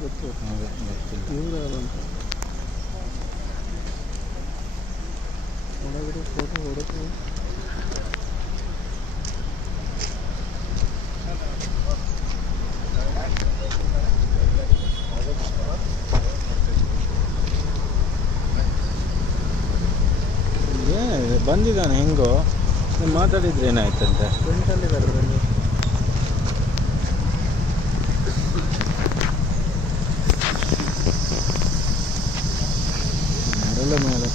ಗೊತ್ತು ಒಳಗಡೆ ಫೋಟೋ ಹೊಡೆದು ಬಂದಿದ್ದಾನೆ ಹೆಂಗೋ? ನೀವು ಮಾತಾಡಿದ್ರೆ ಏನಾಯ್ತಂತೆ? ಫ್ರೆಂಟಲ್ಲಿದ್ದಾರೆ ಬನ್ನಿ. problema de la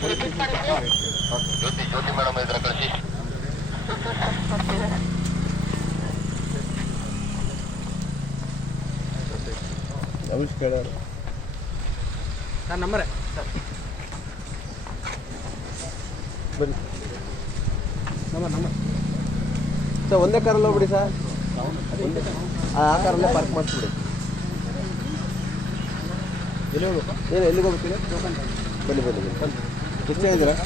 ಬಂದು ಮರಳ ಮೇಲೆ ರಮೇಶ್ ಕೇಳೋರು ಸರ್ ನಂಬರೇ ಸರ್. ಬನ್ನಿ. ನಂಬರ್ ನಂಬರ್ ಸರ್ ಒಂದೇ ಕಾರಲ್ಲಿ ಹೋಗ್ಬಿಡಿ ಸರ್. ಆ ಆ ಕಾರಲ್ಲೇ ಪಾರ್ಕ್ ಮಾಡಿಸ್ಬಿಡಿ. ಎಲ್ಲಿ ಹೋಗ್ಬೇಕು ಏನು ಎಲ್ಲಿಗೆ ಹೋಗ್ಬೇಕು ಬನ್ನಿ ಬನ್ನಿ ಬನ್ನಿ. 그렇게해 야?